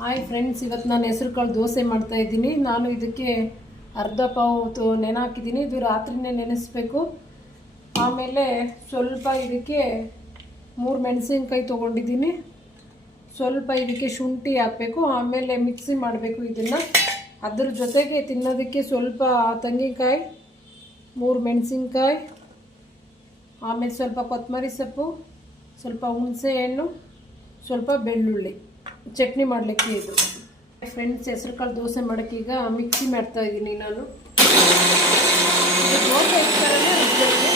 Hi friends, ಇವತ್ತು ನಾನು ಹೆಸರುಕಾಳು ದೋಸೆ ಮಾಡ್ತಾಯಿದ್ದೀನಿ. ನಾನು ಇದಕ್ಕೆ ಅರ್ಧ ಪಾವು ನೆನೆ ಹಾಕಿದ್ದೀನಿ. ಇದು ರಾತ್ರಿನೇ ನೆನೆಸ್ಬೇಕು. ಆಮೇಲೆ ಸ್ವಲ್ಪ ಇದಕ್ಕೆ 3 ಮೆಣಸಿನ್ಕಾಯಿ ತೊಗೊಂಡಿದ್ದೀನಿ. ಸ್ವಲ್ಪ ಇದಕ್ಕೆ ಶುಂಠಿ ಹಾಕಬೇಕು. ಆಮೇಲೆ ಮಿಕ್ಸಿ ಮಾಡಬೇಕು ಇದನ್ನು. ಅದ್ರ ಜೊತೆಗೆ ತಿನ್ನೋದಕ್ಕೆ ಸ್ವಲ್ಪ ತೆಂಗಿನಕಾಯಿ, 3 ಮೆಣಸಿನ್ಕಾಯಿ, ಆಮೇಲೆ ಸ್ವಲ್ಪ ಕೊತ್ತಂಬರಿ ಸೊಪ್ಪು, ಸ್ವಲ್ಪ ಹುಣಸೆ ಹಣ್ಣು, ಸ್ವಲ್ಪ ಬೆಳ್ಳುಳ್ಳಿ ಚಟ್ನಿ ಮಾಡಲಿಕ್ಕೆ. ಇದು ಫ್ರೆಂಡ್ಸ್, ಹೆಸರುಕಾಳು ದೋಸೆ ಮಾಡೋಕ್ಕೆ ಈಗ ಮಿಕ್ಸಿ ಮಾಡ್ತಾಯಿದ್ದೀನಿ ನಾನು. ದೋಸೆ ಇಷ್ಟರಲ್ಲೇ ರುಬ್ಬೇಕು.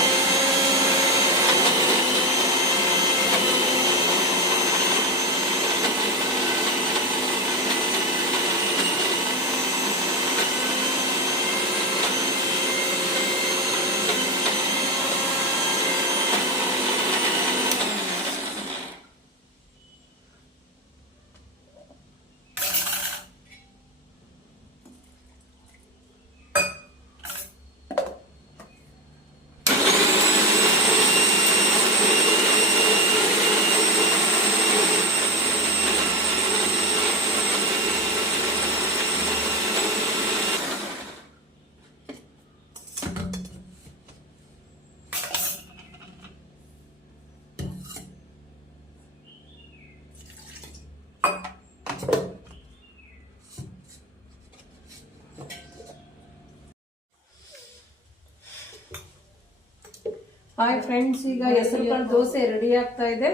ಹಾಯ್ ಫ್ರೆಂಡ್ಸ್, ಈಗ ಹೆಸರುಕಾಳು ದೋಸೆ ರೆಡಿ ಆಗ್ತಾ ಇದೆ.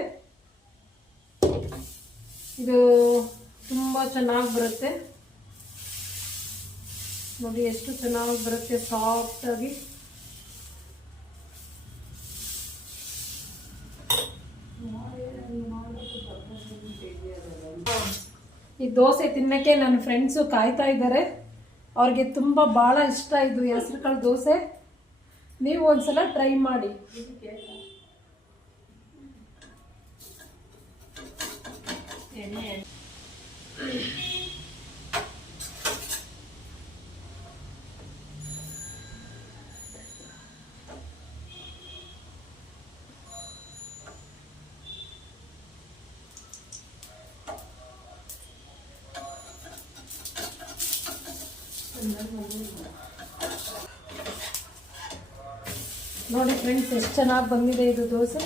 ಇದು ತುಂಬ ಚೆನ್ನಾಗಿ ಬರುತ್ತೆ ನೋಡಿ, ಎಷ್ಟು ಚೆನ್ನಾಗಿ ಬರುತ್ತೆ, ಸಾಫ್ಟ್ ಆಗಿ. ಈ ದೋಸೆ ತಿನ್ನಕ್ಕೆ ನನ್ನ ಫ್ರೆಂಡ್ಸು ಕಾಯ್ತಾ ಇದ್ದಾರೆ. ಅವ್ರಿಗೆ ತುಂಬ ಭಾಳ ಇಷ್ಟ ಇದು ಹೆಸರುಕಾಳು ದೋಸೆ. ನೀವು ಒಂದ್ಸಲ ಟ್ರೈ ಮಾಡಿ. ನೋಡಿ ಫ್ರೆಂಡ್ಸ್, ಎಷ್ಟು ಚೆನ್ನಾಗಿ ಬಂದಿದೆ ಇದು ದೋಸೆ.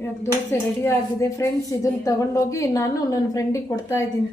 ಇವಾಗ ದೋಸೆ ರೆಡಿ ಆಗಿದೆ ಫ್ರೆಂಡ್ಸ್. ಇದನ್ನು ತಗೊಂಡೋಗಿ ನಾನು ನನ್ನ ಫ್ರೆಂಡಿಗೆ ಕೊಡ್ತಾ ಇದ್ದೀನಿ.